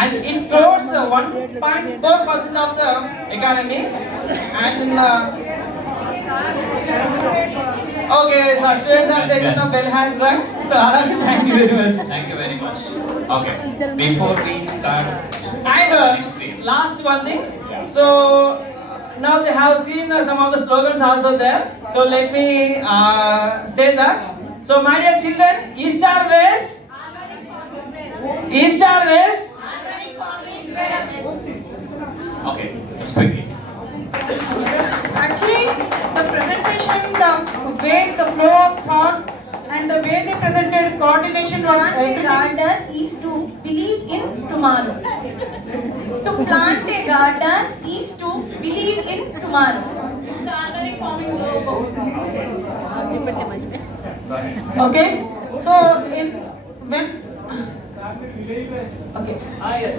and it floats 1.4% of the economy. And okay, so students are taking the bell has rung. So thank you very much. Thank you very much. Okay, before we start, And last one thing. So now they have seen some of the slogans also there. So let me say that. So my dear children, East or West? East or West? okay, just quickly. Actually, the presentation, the way, the flow of thought, and the way they presented coordination was Plant a everything. garden is to believe in tomorrow. To plant a garden is to believe in tomorrow. The organic farming logo. Okay, so in when okay. Yes.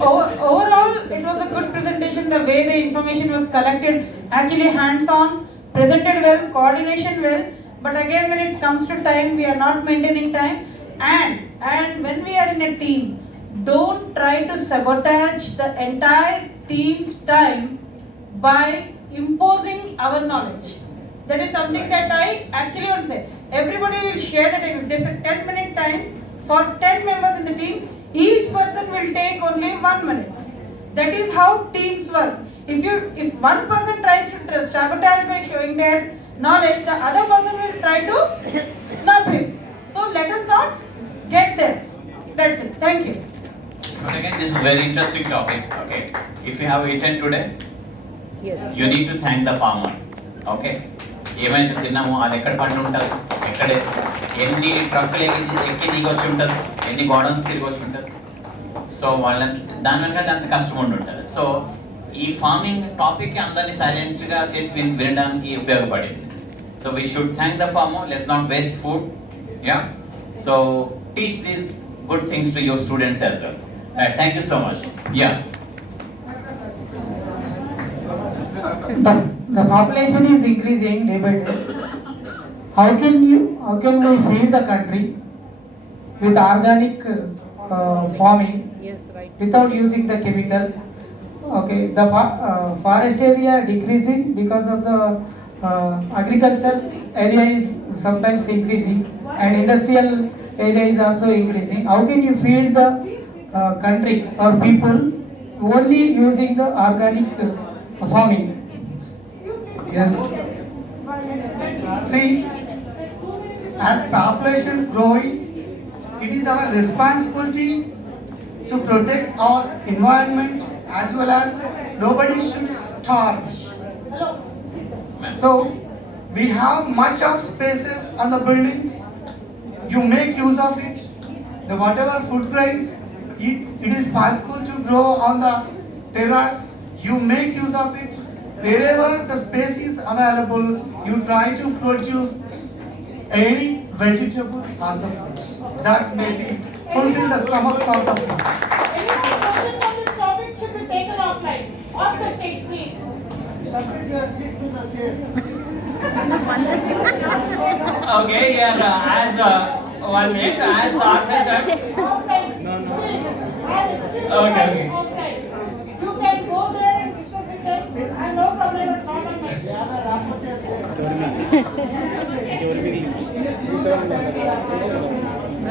Overall, it was a good presentation. The way the information was collected, actually hands-on, presented well, coordination well. But again, when it comes to time, we are not maintaining time. And when we are in a team, don't try to sabotage the entire team's time by imposing our knowledge. That is something that I actually want to say. Everybody will share the time. If there's a 10-minute time for 10 members in the team, each person will take only 1 minute. That is how teams work. If one person tries to sabotage by showing their knowledge, the other person will try to snub him. So let us not get there. That's it. Thank you. But again, this is very interesting topic. Okay, if you have eaten today, you need to thank the farmer. Okay, ఏమైతే తిన్నామో అది ఎక్కడ పండి ఉంటుంది, ఎక్కడే ఎన్ని ట్రక్కులు ఎక్కి దిగి వచ్చి ఉంటారు, ఎన్ని గోడౌన్స్ తిరిగి వచ్చి ఉంటారు. సో వాళ్ళని దాని వెనక అంత కష్టం ఉండి ఉంటుంది. సో ఈ ఫార్మింగ్ టాపిక్కి అందరినీ సైలెంట్గా చేసి వినడానికి ఉపయోగపడింది. So we should thank the farmer, let's not waste food. Yeah, so teach these good things to your students as well. Thank you so much. Yeah, The population is increasing day by day. How can we feed the country with organic farming? Yes, right. Without using the chemicals? Okay, the forest area decreasing because of the agriculture area is sometimes increasing, and industrial area is also increasing. How can you feed the country or people only using the organic farming? Yes. See, as population growing, it is our responsibility to protect our environment as well as nobody should starve. So, we have much of spaces on the buildings. You make use of it. The whatever food grains, it is possible to grow on the terrace. You make use of it. Wherever the space is available, you try to produce any vegetable on the fruits. That may be fulfill the stomachs of the food. Any more questions on this topic should be taken offline. Off the stage, please. Okay, yeah, as 1 minute, as said that. Offline. Okay. Offline. You can go there and discuss with them. I no problem, but not on my.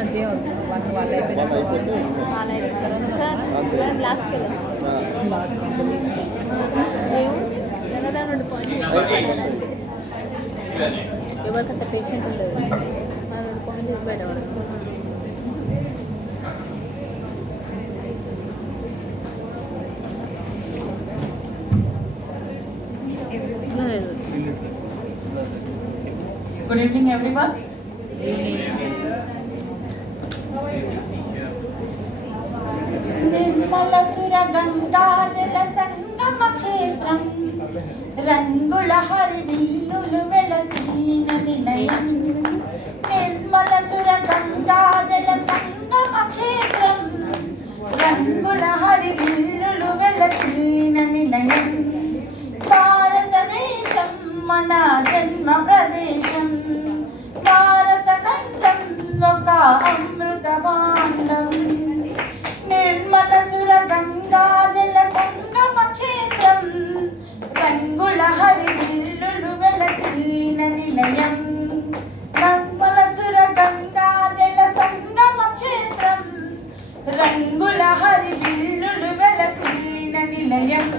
అదే వాళ్ళ sir మనం last కదా మేము జనదాన్ 2 పాయింట్లు ఎవరికంటే patient ఉండదు మనం 2 పాయింట్లు పెట్టవాలి. Good evening, everyone. నిర్మల సుర గంగా జల సంగమ క్షేత్రం రంగుల హరివిల్లులు వెలసిన నిలయం. నిర్మల సుర గంగా జల సంగమ క్షేత్రం రంగుల హరివిల్లులు వెలసిన నిలయం. భారతదేశం మన జన్మ ప్రదేశం, భారత ఖండం ఒక అమృత భాండం. రంగుల హరివిల్లులు వెలసిన నిలయం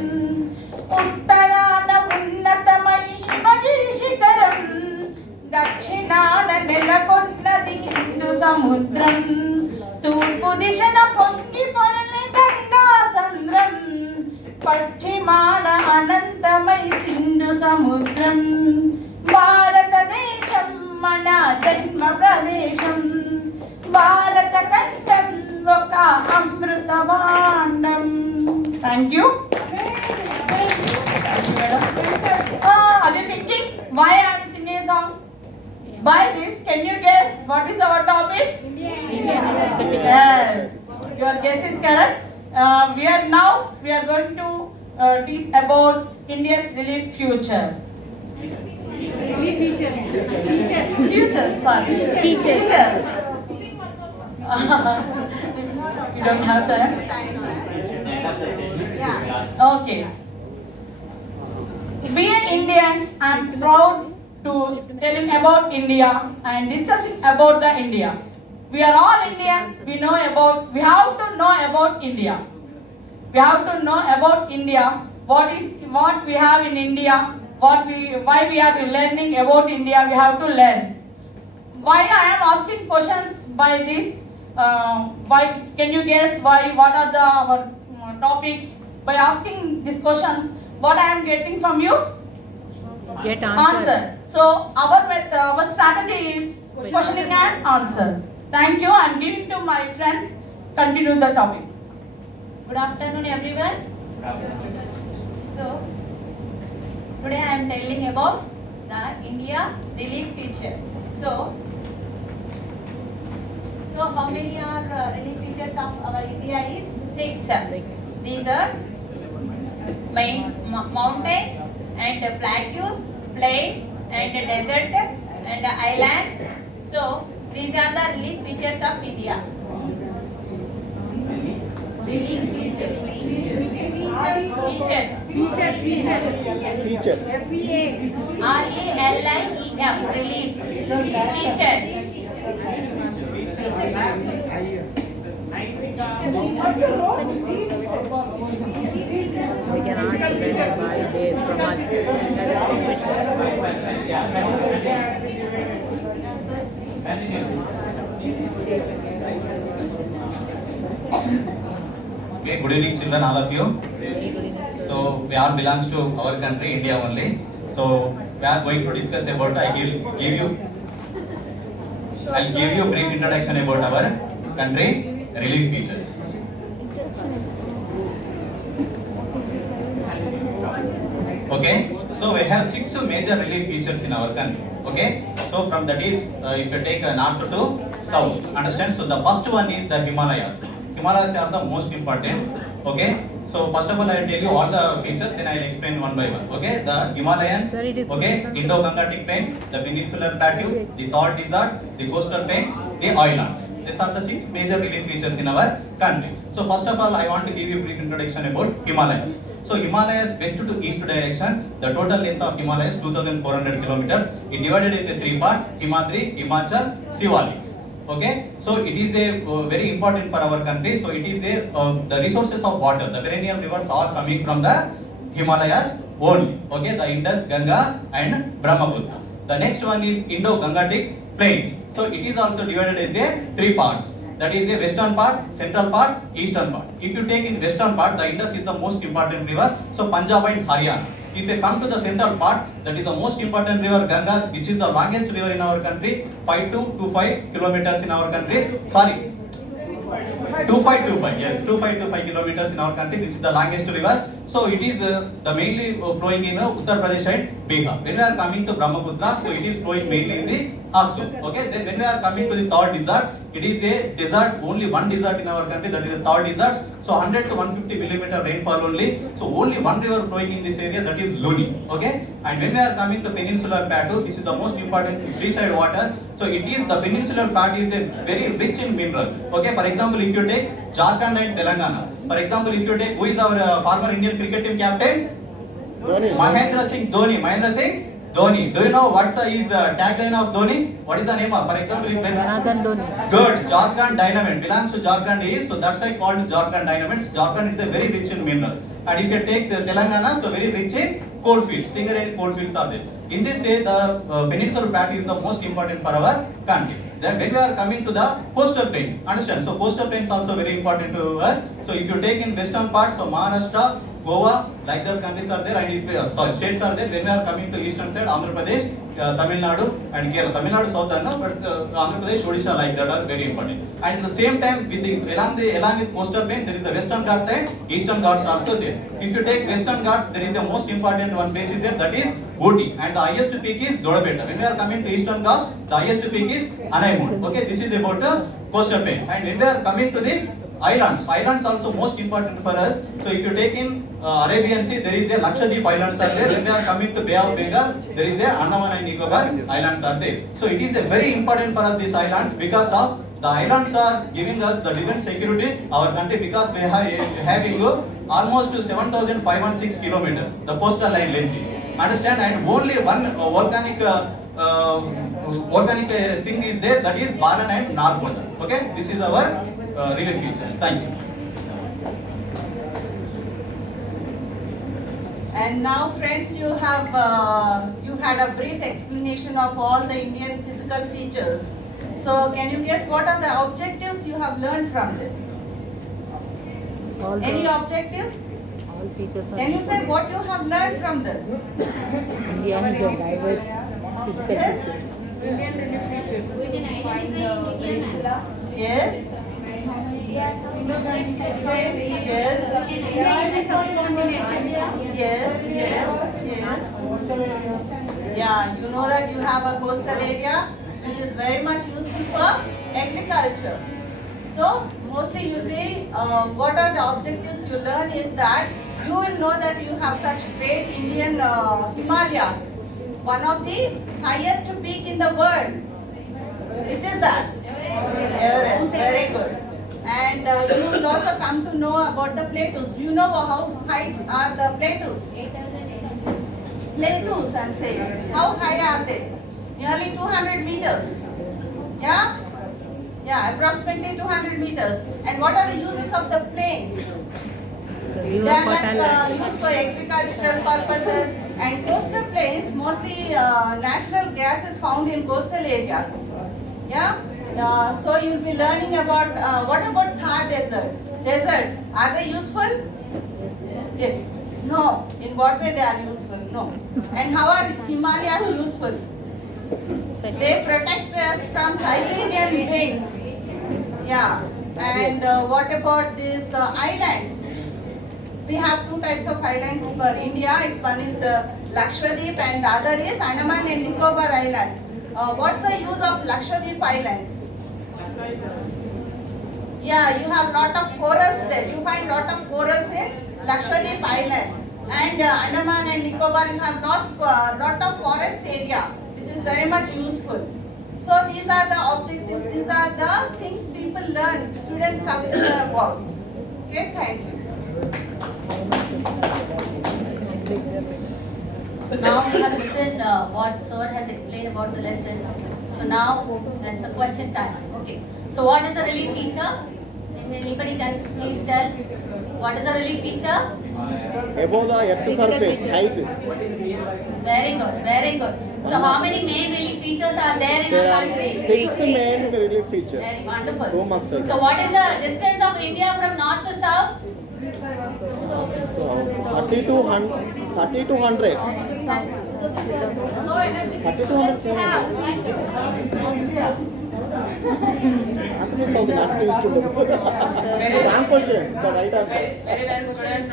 ఉత్తరాన ఉన్నతమై హిమగిరి శిఖరం దక్షిణాన నెలకొన్నది హిందూ సముద్రం తూర్పు దిశన పొంగి పొరలే గంగా సంద్రం పశ్చిమాన అనంతమై సింధు సముద్రం భారతదేశం మన జన్మ ప్రదేశం భారత కంఠం ఒక అమృత భాండం. Thank you. Are you thinking why I am singing a song? By this, can you guess what is our topic? Yes, your guess is correct. We are going to teach about India's relief future. Future, sorry. Teacher. You don't have time? Okay. Being an Indian, I am proud to telling about India and discussing about the India. We are all Indians. We have to know about India. We have to know about India. What we have in India. Why we are learning about India. We have to learn. Why I am asking questions by this? Why can you guess why? What are our topic? By asking these questions, what I am getting from you? Get Answer. answers. So our strategy is questioning and answer. Thank you. I am giving to my friends. Continue the topic. Good afternoon, everyone. So, today I am telling about the India relief feature. So how many are relief features of our India is? 6. These are mountains and plateaus, plains and desert and islands. So these are the relief features of India. Relief features. RELIEF. Relief features. We can ask them why they from us. That is the Okay, good evening children, all of you. So we all belongs to our country, India only. So we are going to discuss about, I'll give you brief introduction about our country relief features. Okay, so we have 6 major relief features in our country. Okay, so from that is if you take north to south, understand? So the first one is the Himalayas. Himalayas are the most important. Okay, so first of all I will tell you all the features, then I will explain one by one. Okay, the Himalayas, Sir, it is okay, Indo-Gangetic plains, the peninsular plateau, the Thar desert, the coastal plains, the islands. These are the 6 major relief features in our country. So first of all I want to give you a brief introduction about Himalayas. So Himalayas west to east direction, the total length of Himalayas 2400 kilometers. It divided into 3 parts: Himadri, Himachal, Siwaliks. Okay, so it is a very important for our country. So it is the resources of water, the perennial rivers are coming from the Himalayas only. Okay, the Indus, Ganga and Brahmaputra. The next one is Indo-Gangetic plains. So it is also divided as 3 parts. That is the western part, central part, eastern part. If you take in western part, the Indus is the most important river. So Punjab and Haryana. If you come to the central part, that is the most important river Ganga, which is the longest river in our country, 5225 kilometers in our country. Sorry, 2525, yes, 2525 kilometers in our country. This is the longest river. So it is the mainly flowing in Uttar Pradesh and Bihar. When we are coming to Brahmaputra, so it is flowing mainly in the Assam. Okay, then when we are coming to the Thar desert, it is a desert, only one desert in our country, that is the Thar desert. So 100 to 150 millimeter rainfall only. So only one river flowing in this area, that is Luni. Okay, and when we are coming to peninsular plateau, this is the most important seaside water. So it is the peninsular plateau is a very rich in minerals. Okay, for example, if you take Jharkhand and Telangana, for example, if you take who is our former Indian cricket team captain? Mahendra Singh Dhoni. Mahendra Singh Dhoni. Do you know what's his tagline of Dhoni? What is the name of? For example, if when Jonathan Dhoni. good, Jharkhand Dynamite belongs to Jharkhand is, so that's why called Jharkhand Dynamites. Jharkhand is a very rich in minerals. And if you take the Telangana, so very rich in coal fields, Singareni coal fields are there. In this way, the peninsular plateau is the most important for our country. Then when we are coming to the coastal plains, understand? So coastal plains also very important to us. So if you take in western parts, so Maharashtra, Goa, like that countries are there, and if states are there. When we are coming to eastern side, Andhra Pradesh, Tamil Nadu, and Kerala. Tamil Nadu southern, no, but Andhra Pradesh, Odisha, like that are very important. And at the same time, with along with coastal plain, there is the Western Ghats side, Eastern Ghats also there. If you take Western Ghats, there is the most important one place is there, that is Ooty, and the highest peak is Dodabetta. When we are coming to Eastern Ghats, the highest peak is Anaimund. Okay, this is about the coastal plains. And when we are coming to the islands also most important for us. So if you take in Arabian Sea, there is a Lakshadweep Islands are there. When we are coming to Bay of Bengal, there is a Andaman and Nicobar Islands are there. So it is a very important for us these islands because of the islands are giving us the defense security our country because we have having almost 7,516 kilometers. The coastal line length is. Understand? And only one volcanic thing is there, that is Balan and Nargotha. Okay, this is our relief features. Thank you. And now, friends, you have you had a brief explanation of all the Indian physical features. So, can you guess what are the objectives you have learned from this? All Any the objectives? all features are Can you say what you have learned from this? India is a diverse physical Yes? features. Yes? Yes. Yeah, you know that you have a coastal area which is very much useful for agriculture. So, mostly usually what are the objectives you learn is that you will know that you have such great Indian Himalayas, one of the highest peak in the world. Which is that? Everest. Very good. And you will also come to know about the plateaus. Do you know how high are the plateaus? Plateaus, I'm saying. How high are they? Nearly 200 meters. Yeah? Yeah, approximately 200 meters. And what are the uses of the plains? So They river are fertile land. used for agricultural purposes. And coastal plains, mostly natural gas is found in coastal areas. Yeah? So you'll be learning about, what about Thar desert? Deserts, are they useful? Yes. No. In what way they are useful? No. And how are Himalayas useful? They protect us from Siberian winds. Yeah. And what about these islands? We have two types of islands for India. One is the Lakshadweep and the other is Andaman and Nicobar Islands. What's the use of Lakshadweep Islands? Yeah, you have lot of corals there. You find lot of corals in Lakshadweep Islands. And Andaman and Nicobar, you have lot of forest area, which is very much useful. So these are the objectives. These are the things people learn. Students come to learn about. Okay, thank you. So now we have listened what sir has explained about the lesson. So now that's a question time. Okay. So what is the relief feature? Anybody can please tell? What is the relief feature? Above the earth surface, height. Very good, very good. So how many main relief features are there in There our are country? 6 main relief features. Very wonderful. 2 marks. So what is the distance of India from north to south? So 30 to 100. 30 to 100. 30 to 100. Wrong question. The right answer. Very well, student.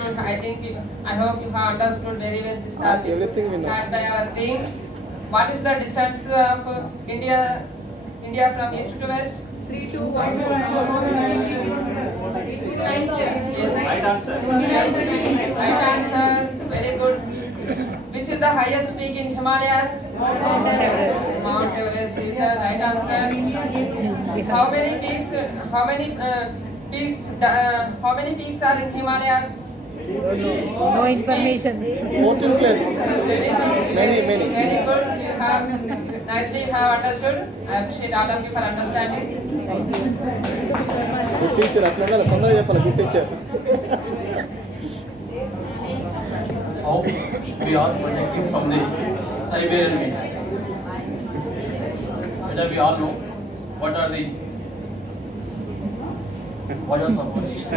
I hope you have understood very well this topic. Everything we know. And I think, what is the distance of India from east to west? 3 to 1. Yes. Right answer. Yes. Right answers. Very good. Which is the highest peak in Himalayas? Mount Everest is the right answer. How many peaks? How many peaks are in Himalayas? No information. 14 plus. Many. Very good. You have nicely you have understood. I appreciate all of you for understanding. Good teacher. అట్లా ఉండాలి. తొందరగా చెప్పాలి. Good teacher. How we are protected from the Siberian winds. Whether we all know what are the borders of our nation.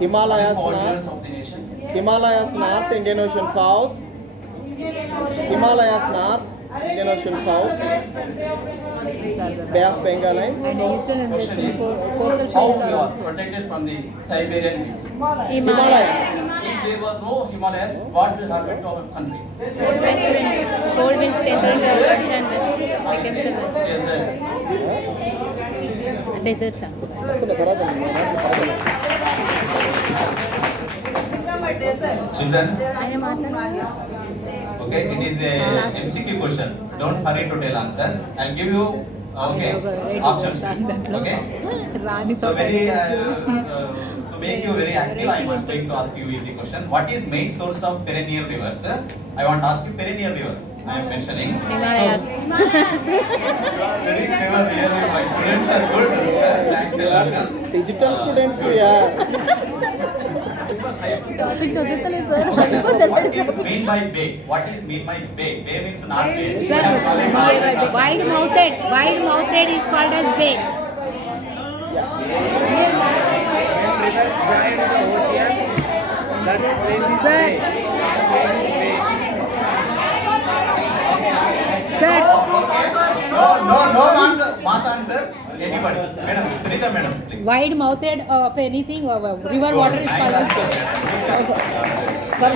Himalayas Borders north. of the nation. Himalayas north, Indian Ocean south. Himalayas north, Indian Ocean south. Bay of Bengal line. And eastern and Question western is, coastal how plains we are are also. protected from the Siberian winds. Himalayas. If there were no Himalayas, what will happen to our country? West wind, cold winds can enter into our country and then becomes a desert sun. వస్తున్నా తర్వాత Become a desert. Children, I am okay, it is a MCQ question. Don't hurry to tell answer. I'll give you, okay, options. Okay? So very, to make you very active, I am going to ask you easy question. What is main source of perennial rivers? I want to ask you perennial rivers. I am mentioning. Himalayas. Very clever, really. My students are good. Thank you. Digital students యా Topic చదువుతలేదు sir. Okay, so what is mean by bay? What is mean by bay? Bay means not bay. Sir, We are calling it- wide mouthed is called as bay. Sir. Sir. No answer. Mass answer. Anybody. Madam, Sunita madam, please. Wide mouthed of anything, river water is called as bay. Sir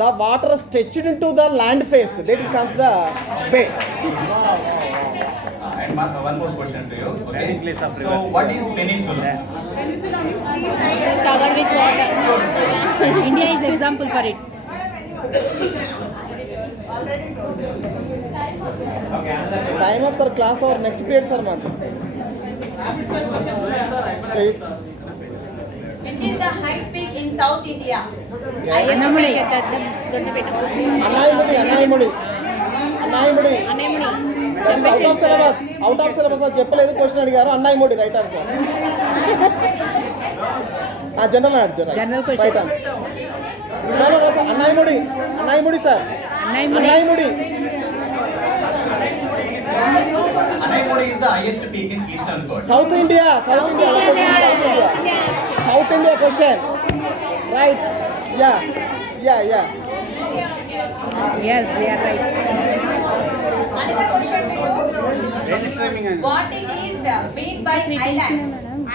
the water stretched in to the land face that it comes the bay And one more question to you. Okay. So what is peninsula? Covered with water. India is example for it. Okay, another question. Time up sir class hour next period sir మాకు please Which is the highest peak in South India? Annamudi. Anaimudi out of syllabus అది చెప్పలేదు question అడిగారు Anaimudi right answer general answer General question. Right answer Anaimudi sir Anaimudi Anaimudi is the highest peak in eastern coast. South India question right yeah Yes, we are right. Another question to you. What it is made by island?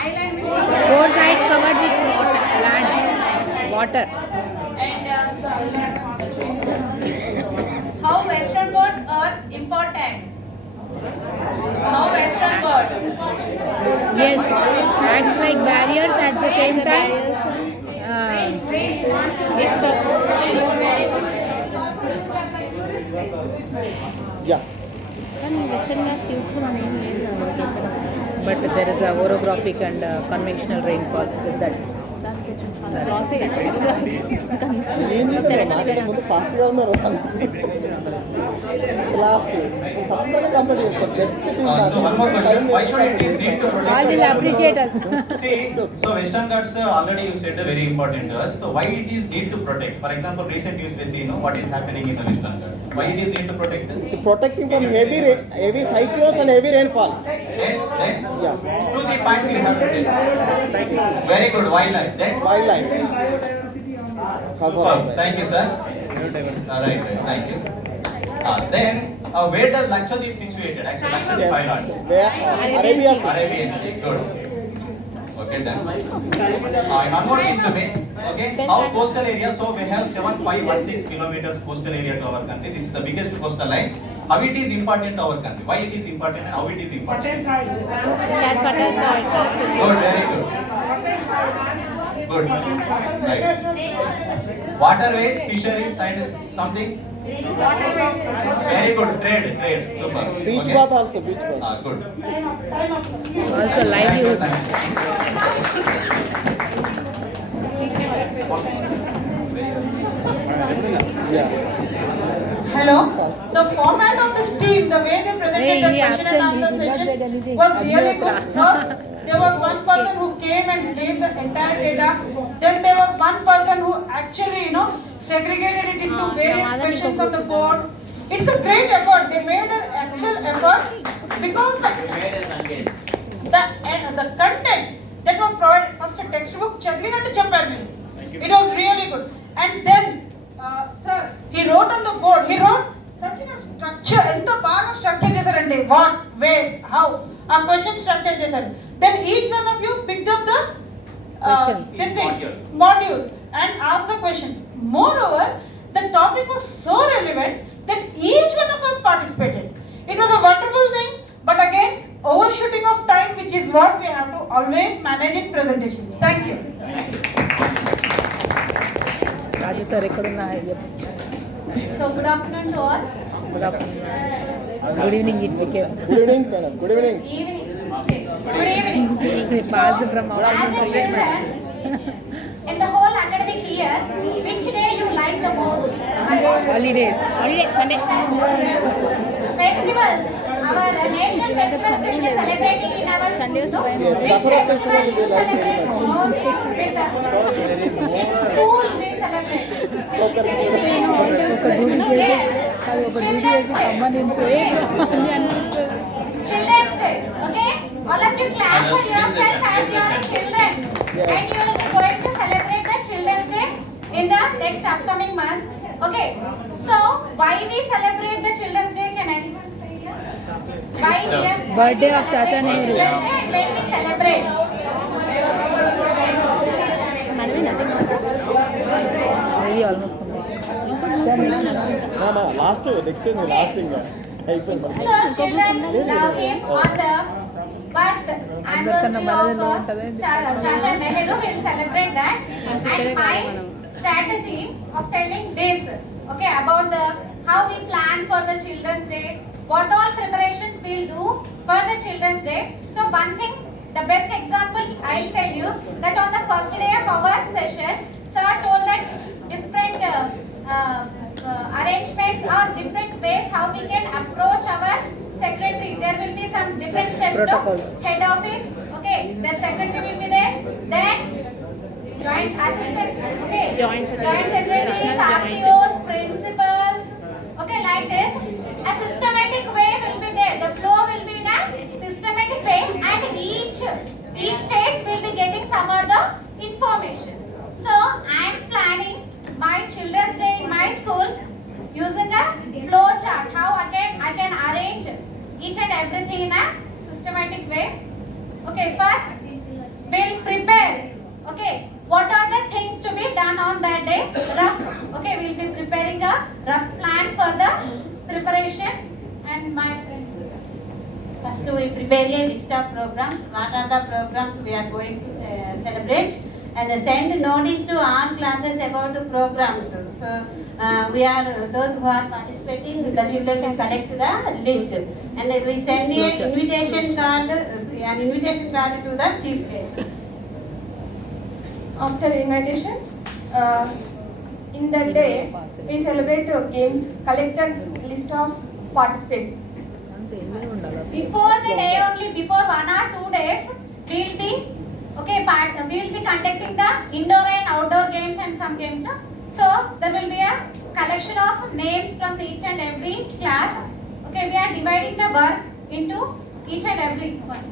Island means Four sides covered with water. and how Western Ghats are important? How Western Ghats? Yes, acts like barriers at the same time. Yeah But there is a orographic and conventional rainfall with that. ముందు ఫాస్ట్గా ఉన్నారు last తొందరగా complete చేస్తారు best So one more question. Why should it is need to protect? All will appreciate us. See, so Western Ghats already you said very important to us. So why it is need to protect? For example, recent news they see, what is happening in the Western Ghats. Why it is need to protect? protecting from heavy cyclones and heavy rainfall. Then Yeah. 2-3 points you have to take. Very good. Wildlife. Then Wildlife. superb. Thank you, sir. Right. Thank you. Then where does Lakshadweep situated? Actually, Lakshadweep Island. Yes. Where, Arabia Sea. Arabian Sea. Good. Okay, done. One more thing to me. Okay, how coastal area? So we have 7516 kilometers coastal area to our country. This is the biggest coastal line. How it is important to our country? Why it is important and how it is important? Good, very good. Good. Right. Waterways, fisheries, and something. Very good. Trade. Super. Beach Okay. bath also, beach bath. Good. Also livelihood. Yeah. Hello. The format of this team, the way they presented Hey, the he question and absent, he answer did not session said anything. was really good. Abhyatra. First, there was one person who came and gave the entire data. Then there was one person who actually, segregated it into various Ramadhan questions ko on the board. It's a great effort. They made an actual effort because the content that was provided, first a textbook, chadivinattu chepparu meeru. It was really good. And then, sir, he wrote on the board, he wrote such a structure, ఎంత బాగా structure చేశారండి, what, where, how, ఆ question structure చేశారు. Then each one of you picked up the Questions. modules and asked the questions. Moreover, the topic was so relevant that each one of us participated. It was a wonderful thing, but again, overshooting of time, which is what we have to always manage in presentations. Thank you. Raju sir ఎక్కడున్నా So good afternoon to all. Good evening it became Good evening, madam. Good evening. Evening. Okay. Good evening. Pass from As a children, in the whole academic year, which day you like the most? Holidays Sunday Festivals. Our national festivals will be celebrating in our Sundays, schools. Yes, Which Dasara festival festival you we like celebrate very more in school we celebrate. ఒక duty చేసి అది ఒక duty చేసి సంబంధించి అనిపిస్తుంది. Children's Day, okay? All of you clap for yourself as you are children. Yes. And you will be going to celebrate the Children's Day in the next upcoming months. Okay, so why we celebrate the Children's Day? Can anyone say here? Why we are Birthday of Chacha Nehru. Children's Day and when we celebrate? ఇది almost last next last ఇంకా అయిపోయింది మనకి. So children love him on the birth anniversary of Chacha Nehru will celebrate that. And my strategy of telling this, okay, about the how we plan for the Children's Day, what all preparations we'll do for the Children's Day. So one thing, the best example I'll tell you that on the first day of our session, sir told that different arrangements or different ways how we can approach our secretary. There will be some different steps Protocols. to head office. Okay, the secretary will be there. Then joint assistants. Okay, Joint secretaries, National joint. RCOs, principals. Okay, like this. A systematic way will be there. The flow will be in a systematic way, and each stage will be getting some of the information. So I am planning my Children's Day in my school using a flow chart. How I can arrange each and everything in a systematic way. Okay, first we'll prepare. Okay, what are the things to be done on that day? Rough. Okay, we'll be preparing a rough plan for the preparation. And my friend. First, we prepare a list of programs. What are the programs we are going to celebrate? And send notice to all classes about the programs. So, we are those who are participating. The children can collect the list, and we send an invitation card to the chief guest. After invitation, in that day, we celebrate games, collect a list of participants. అంతే ఎన్ని ఉండాలి Before the day only, before 1 or 2 days, we'll be conducting the indoor and outdoor games and some games. No? So there will be a collection of names from each and every class. Okay, we are dividing the work into each and every one.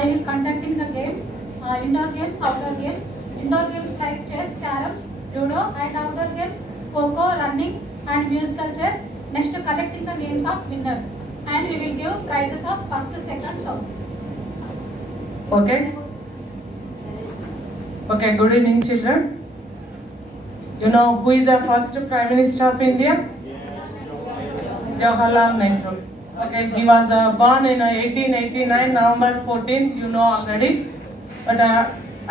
I will conducting the games, indoor games, outdoor games. Indoor games like chess, caroms, ludo, and outdoor games, kho-kho, running, and musical chair. Next, collecting the names of winners, and we will give prizes of first, second, third. Okay. Okay, good evening, children. You know who is the first Prime Minister of India? Jawaharlal Nehru. Okay, he was born in 1889, November 14th, you know already. But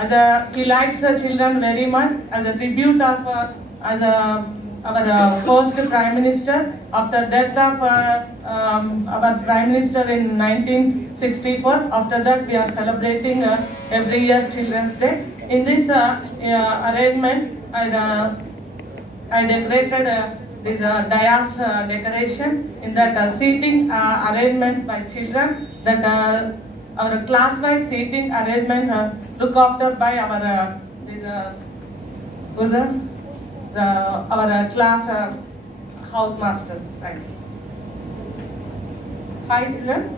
he likes the children very much as a tribute of our first Prime Minister. After death of our Prime Minister in 1964, after that we are celebrating every year Children's Day. In this arrangement, I decorated this dais decoration in that seating arrangement by children, that our class-wise seating arrangement looked after by our our class housemaster. Thanks. Hi, children.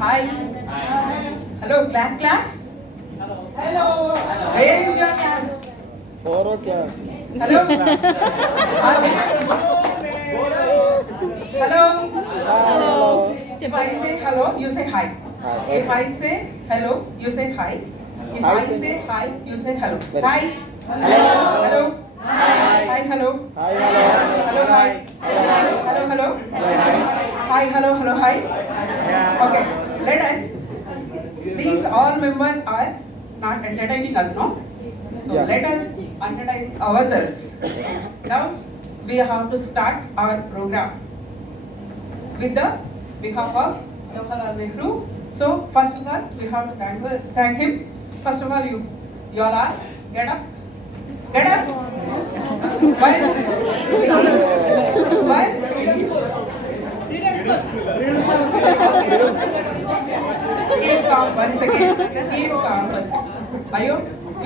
Hi. Hello, class. Hello. Where is your class? 4 o'clock. Hello. Hello. Hello. If I say hello, you say hi. Hi. If I say hello, you say hi. If Hi, I say- say hi, you say hello. Very Hi. Hello. Hello. Hi. Hello. Hi, hello. Hello. Hi. Hello. Hello. Hi. Hello. Hi. Okay. Let us. These all members are not entertaining us, no? So Yeah. let us entertain ourselves. Now we have to start our program with the behalf of Jawaharlal Nehru. So first of all, we have to thank him. First of all, you all are get up. Get up. One. Keep calm. Once again. Keep calm. Are you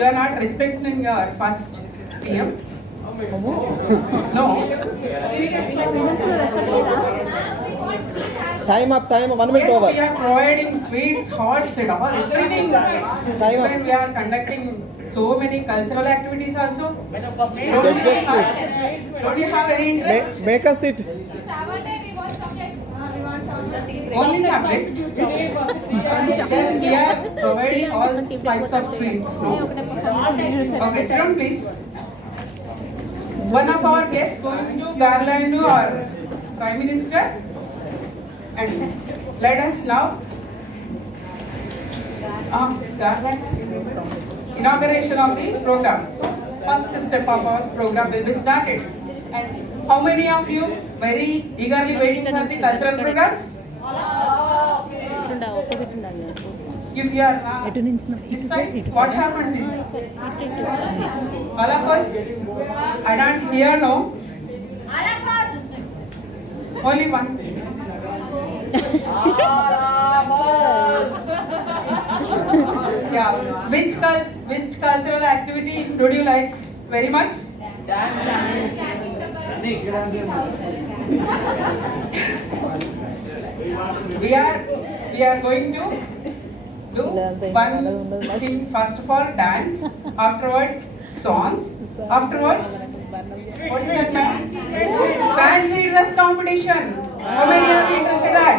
are not respecting your first PM? No. Time up, 1 minute Yes, over. we are providing sweets, hot, and all everything. When we are conducting so many cultural activities also. Judges, please. Don't you have any interest? Make us sit. Only chocolates. Yes, we are providing all types of sweets. Okay, children, please. One of our guests going to garland our Prime Minister, and let us now garland inauguration of the program. So first step of our program will be started. And how many of you very eagerly waiting for the cultural programs? If you are this side, what happened is all of us, I don't hear no. Only one. Yeah. Which cultural activity would you like very much? We are going to do one thing. First of all, dance. Afterwards, songs. Afterwards, what is that? Fancy dress competition. How many are interested in that?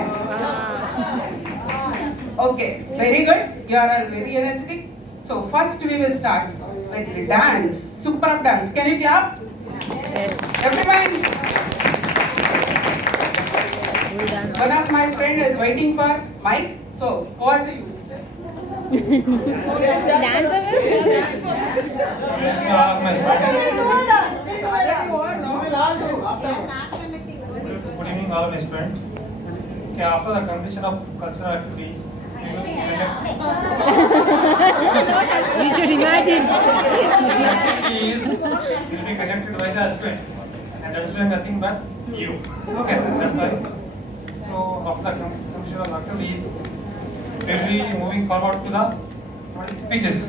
Okay, very good. You are all very energetic. So first we will start with the dance. Superb dance. Can you clap? Yes. Everyone. One of my friend is waiting for mic. So what do you say? Good evening, all my friends. Okay, after the completion of cultural activities, we will You should imagine. will be conducted by the husband, and that is nothing but you. Okay, that's fine. So after the completion of activities, we will be moving forward to the speeches.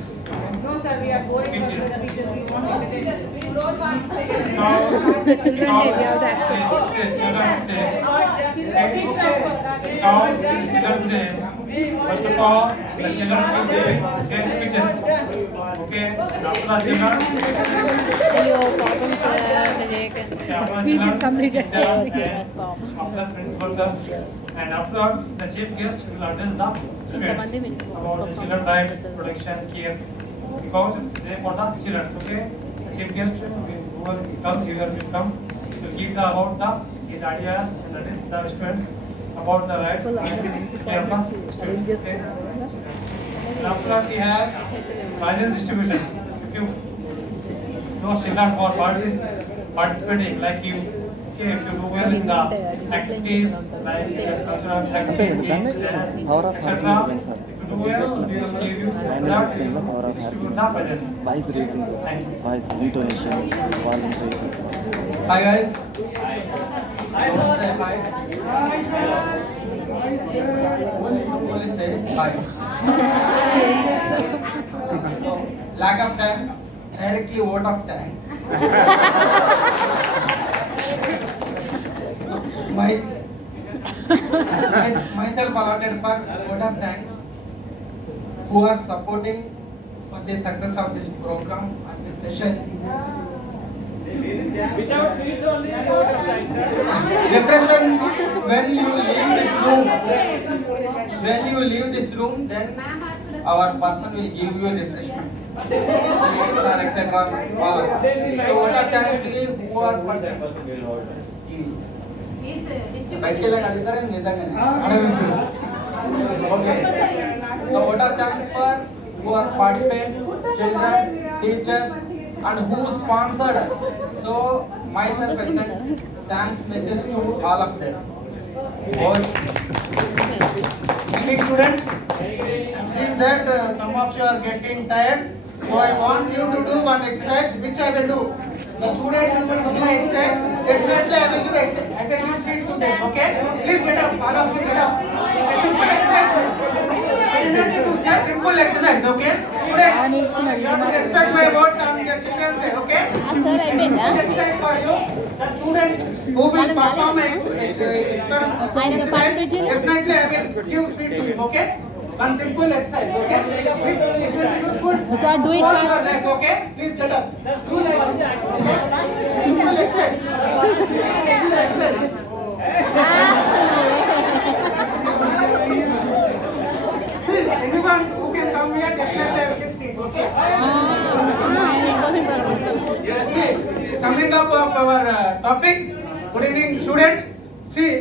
No sir, we are going for the speeches. We want to listen. It's a children day, we have to accept. First of all, the children will be their speeches. Okay, and after the children, Ayo, problem sir, speech is completed. after principal sir, and after the chief guest will address the students about the children rights, protection, care, because it's there for the children. Okay, the chief guest who will come, he will come to give the about the his ideas and that is the students about the rights and care of the students. Okay. And after that we have prize distribution. If you know children who are participating, like you, okay, if you do well in the activities, like cultural activities, games, dance, etc. If you do well, we will give you that, distribute the prize. Voice raising, voice intonation, volume raising. Hi guys. Hi. Say hi. Only say hi. So, lack of time, directly out of time. Myself allotted for vote of thanks who are supporting for the success of this program and this session. Without sweets only, vote of thanks. Refreshment when you leave this room, then our person will give you a refreshment. Sweets or etc. All. So what are thanks who are person? బయటికి వెళ్ళి అడుగుతారా నిజంగానే okay so what are thanks for who are participate children teachers and who sponsored so myself extend thanks message to all of them Students, I'm seeing that some of you are getting tired, so I want you to do one exercise which I will do. The students who will do my exercise, definitely I will do exercise. I can give feed to them, okay? Please get up, all of you get up. A simple exercise. Just simple exercise, okay? Students, you have to respect my words on your children's day, okay? Simple exercise for you. The student who will perform exercise, definitely I will give feed to him, okay? One simple exercise, okay? Which is useful. Sir, do it for fast. your life, okay? Please get up. Do like this, okay? Simple exercise. This is exercise. See, anyone who can come here, definitely I will give feed, okay? See, summing up of our topic. Good evening, students. See.